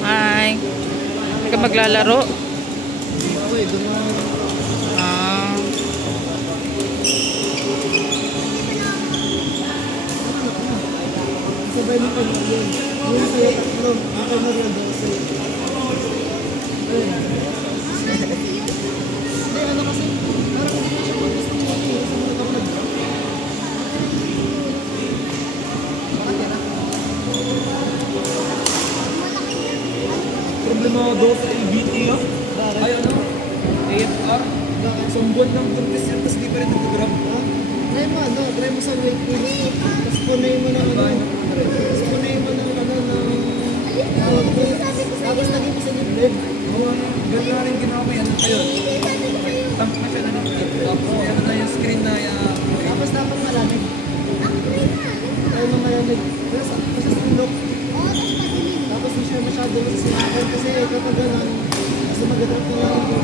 Hi. Hindi ka maglalaro? Ah. Sabay mo pa yun. Yung sa'yo tatlo. Ako na rin daw sa'yo. Hindi, ano kasi, parang hindi mo siya gusto mo sa mga kapag. Problema daw sa ABT yun? Ay ano? AFR? Isang buwan ng contest yan, tapos di pa rin nag-grab. Try mo ano, try mo sa waiting. Tapos punay mo ng ano. Tapos punay mo ng ano tapos lagay mo sa liblib. Gano'n na rin ginawa ko yan. Ayun. Tank na siya na lang. Tapos meron na yung screen na tapos dapat malamig. Tayo mo malamig. Kasi sindok. Tapos hindi siya masyado sinakan kasi kapag gano'n, kasi mag-atrap mo lang yung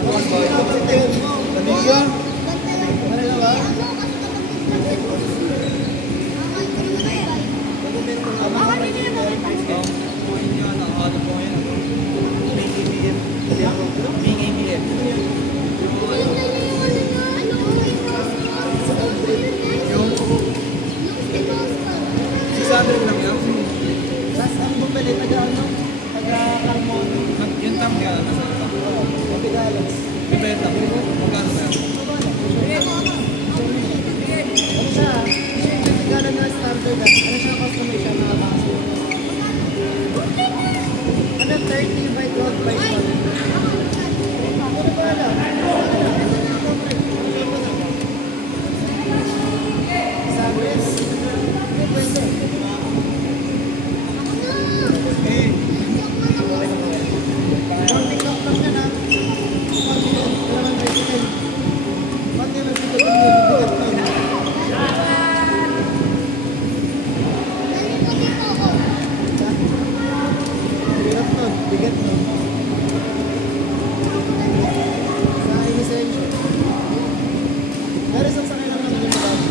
tapos tapos tayo mo. Kaniga? Kaniga ba? Sabi lang yan. Tapos ang bumili, taga-ano? Taga-Carmon. Yung tam niya, nasa ito. Mabigalas. Bibenta. Magkano ba yan? Ano siya? Siya yung Mabigalas na starter na. Ano siya customer siya mga baso? Ano 30 by 12 by 12? Ano ba alam? Sabes? Pwede. Bigat no. Sa inisensyo. Pero sa sakay lang naman yung marami.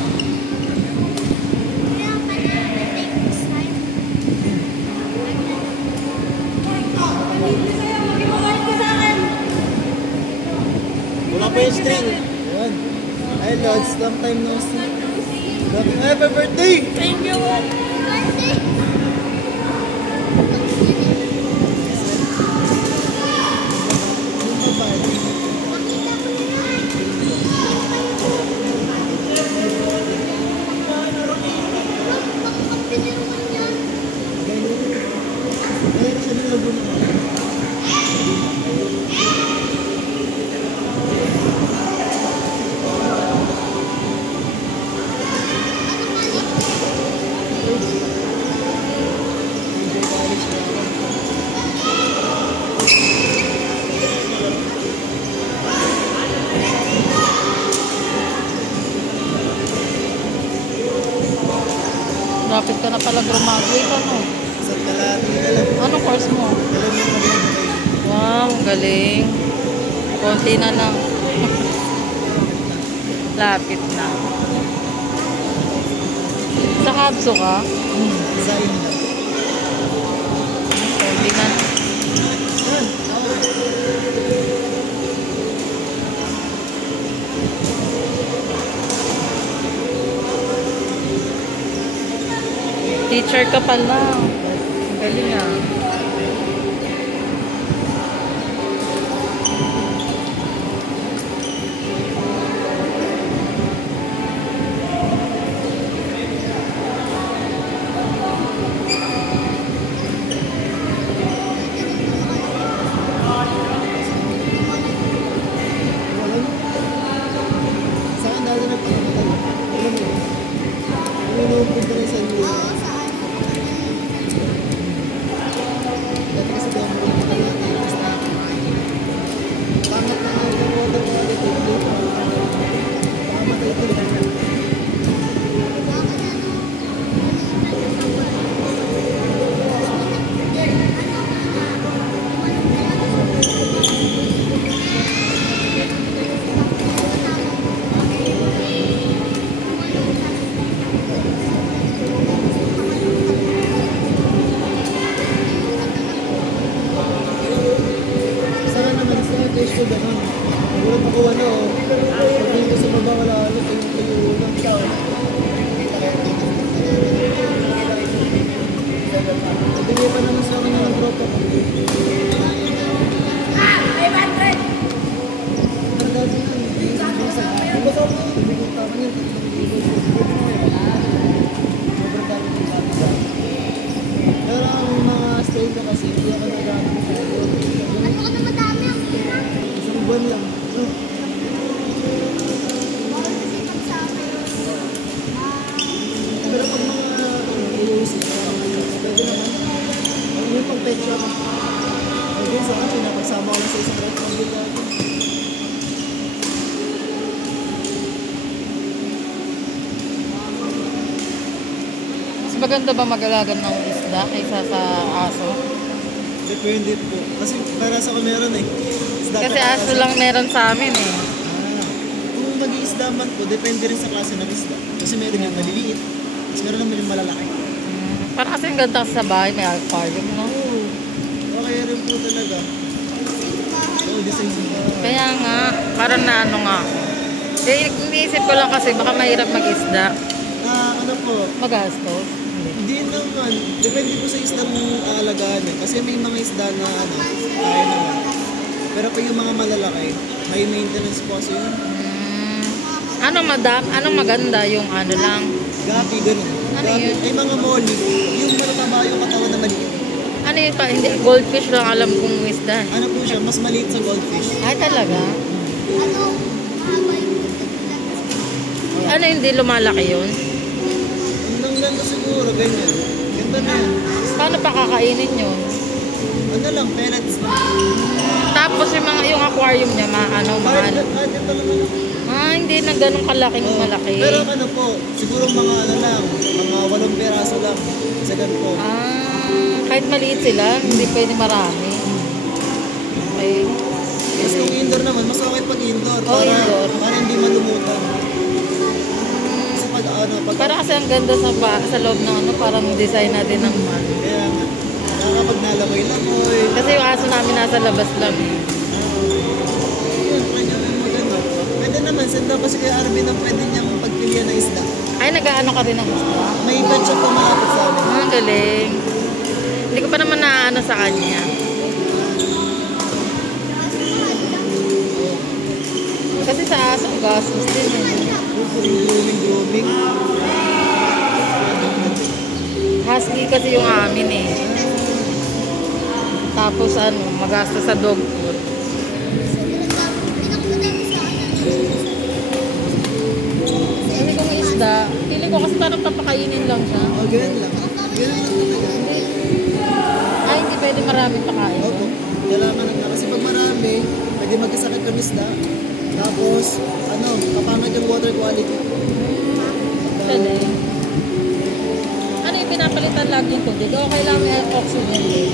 Wala pa yung string. Ayan. Ay Lods, long time no see. Happy birthday! Thank you. Lapit ka na pala graduate, ano? Sa kalahati na lang. Anong course mo? Alam mo mag-graduate. Wow, ang galing. Konti na lang. Lapit na. Sa Habso ka? Sa inyo. Konti na. Teacher ka pala. Ang galing ah. Saan dati nagpapatay? Alam mo yun? Ano yung punta rin sa inyo? Dati kasi daw mo rin kita natin. Basta, pangat na nga yung water quality. Dito, pakamatay ito lang. Saka naman sa case ko gano'n. Nagulat ako ano, pag dito sa baba wala ano, kayo lang tao. Nabigay pa naman sa akin ng tropa ko. Pero dati nun, hindi sa akin. Basta ako, tumigil pa kanya, sobrang dami ng dami sa akin. Pero ang mga stay ko kasi, hindi ako nagamit sa iyo. Isang buwan lang. Pero pag mga iuusip ko, pwede naman. Pag may pag-pet shop, pwede sa akin, pinapagsama ko lang sa isang ref ng bigay. Mas maganda ba mag-alaga ng isda kaysa sa aso? Depende po. Kasi para sa meron eh. Isda Kasi pa- aso lang meron sa amin eh. Kung mag-iisda man po, depende rin sa klase ng isda. Kasi meron yung maliliit, tapos meron naman yung malalaki. Parang kasi ang ganda sa bahay, may aquarium, no? Oo. Okay rin po talaga. Oo, design sila. Kaya nga, parang na ano nga. Eh, iniisip ko lang kasi baka mahirap mag-isda. Ano po, Magastos. hindi naman. Depende po sa isda mong aalagaan eh. Kasi may mga isda na ano, kaya naman. Pero pag yung mga malalaki, high maintenance po kasi yun. Ano madam? Anong maganda? Yung ano lang? Gapi, ganun. Ano Gapi. yun? Ay mga molly, yung matataba yung katawan na maliit. Ano yun pa? Hindi, goldfish lang alam kong isda. Ano po siya, mas maliit sa goldfish. Ay talaga? Ano hindi lumalaki yun? Hanggang ganda siguro, ganyan. Ganda na yan. Paano pa kakainin yun? Ano lang, pellets lang. Tapos yung aquarium niya, ano, mahal. Kahit ito lang ano. Hindi na ganun kalaking Oo. malaki. Pero ano po, siguro mga ano lang, mga 8 peraso lang sa ganito. Kahit maliit sila, hindi pwede marami. Okay. Tapos kung indoor naman, mas okay pag indoor. Oo, indoor. Para hindi malumutan. Kasi pag ano, pag... Para kasi ang ganda sa loob ng ano, parang design natin ng man. Kaya nga, kapag nalamoy-lamoy. Kasi yung aso namin nasa labas lang eh. Yun, kanya yung maganda. Pwede naman, senda kasi kay Arvin ang pwede niyang pagpilian ng isda. Ay, nag-ano ka rin ng isda? May pet shop pa malapit sa amin. Ang galing. Hindi ko pa naman naano sa kanya. Kasi sa aso, gastos din eh. Grooming. Husky kasi yung amin eh. Tapos ano, magastos sa dog food. Kasi kung isda, pili ko kasi parang papakainin lang siya. O, ganyan lang. Ganyan lang talaga. Ay, hindi pwede maraming pakain. Opo. Kailangan na. Kasi pag marami, pwede magkasakit ng isda. Tapos, ano, kapangat yung water quality. Galing. Ano yung pinapalitan lagi yung tubig? O kailangan may oxygen din?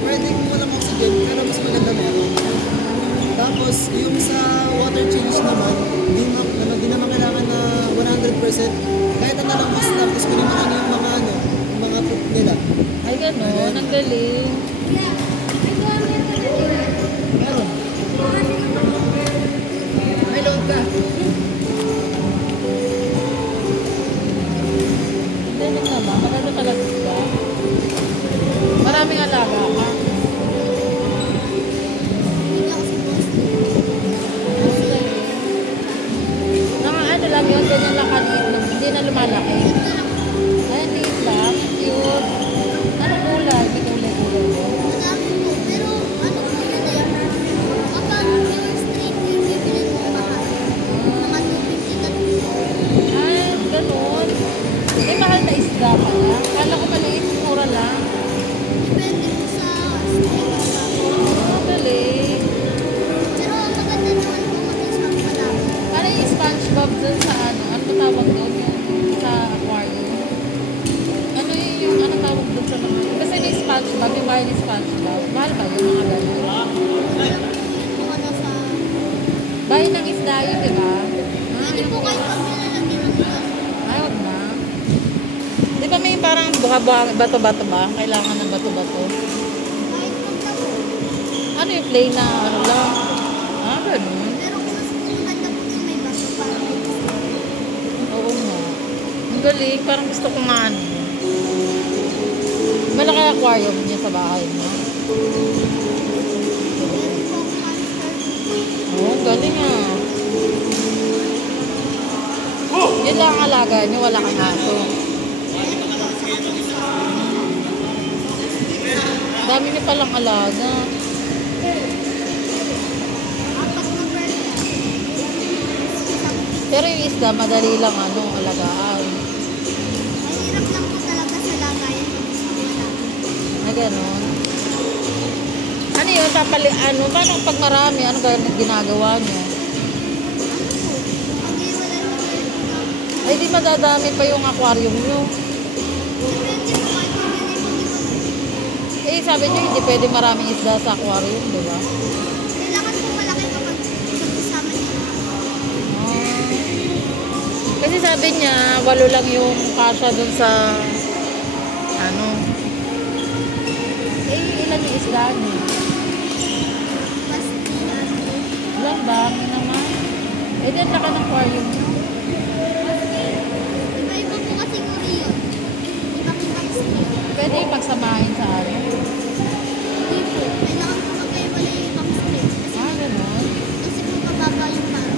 Pwede kung walang oxygen, pero mas maganda meron. Tapos, yung sa water change naman, di naman kailangan na 100%. Kahit ano lang mas tapos kunin mo lang yung mga ano, yung mga poop nila. Ay, gano'n. Ang galing. Meron. May load ka. Hindi, lang yun, ganyan lang kaliit lang. Hindi na lumalaki. Ay, liit lang. Cute. Ano kulay? May kulay-kulay mo. Madami po, pero ano po yun eh. Kapag pure straight yung bibili mo mahal. Mga 250 na Ay, ganun. May mahal na isda pala. Kala ko maliit, mura lang. depende po sa straight na Ah, galing. pero maganda naman po mataas ang malaki. Ano yung SpongeBob dun sa ano? Ano ba tawag doon? Yung sa aquarium? Ano yung ano tawag doon sa mga... Kasi may SpongeBob, yung bahay ni SpongeBob. Mahal ba yung mga ganun? Mga nasa... Bahay ng isda yun, di ba? Pwede po kayo pag nilalagyan ng gas. Ay, wag na. Di ba may parang buha-buha, bato-bato ba? Kailangan ng bato-bato. Kahit wag na po. Ano yung plain na ano lang? Ah, ganun. Pero kung mas maganda po yung may baso para may gusto. Oo nga. Ang galing. Parang gusto ko nga ano. Malaki aquarium niya sa bahay mo. Meron po akong hamster. Oo, ang galing ah. Yun lang ang alaga niyo, wala kang aso. Dami niyo palang alaga. Apat na pwede. Pero yung isda, madali lang ano, alagaan. Mahirap lang po talaga sa lagayan ng wala. Na gano'n. Ano yun, ano, paano pag marami, ano ginagawa niyo? Ano po? Pag-iwalay mo kayo ng Ay, di madadami pa yung aquarium niyo. depende po kahit pabili mo di ba? Eh, sabi niyo, hindi pwede maraming isda sa aquarium, di ba? Kailangan po malaki kapag kasama niyo. Ah. Kasi sabi niya, 8 lang yung kasya dun sa, ano, eh, ilan yung isda niyo? Basta Ilan ba? May naman. Eh, di ang laki ng aquarium niyo. iba-iba po kasi siguro yun. Ibang-ibang style. Pwede yung pagsamahin sa ano. Hindi po. Kailangan po magkaiwalay yung ibang style. Ah, gano'n. Kasi po mababa yung taro.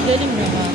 Galing naman.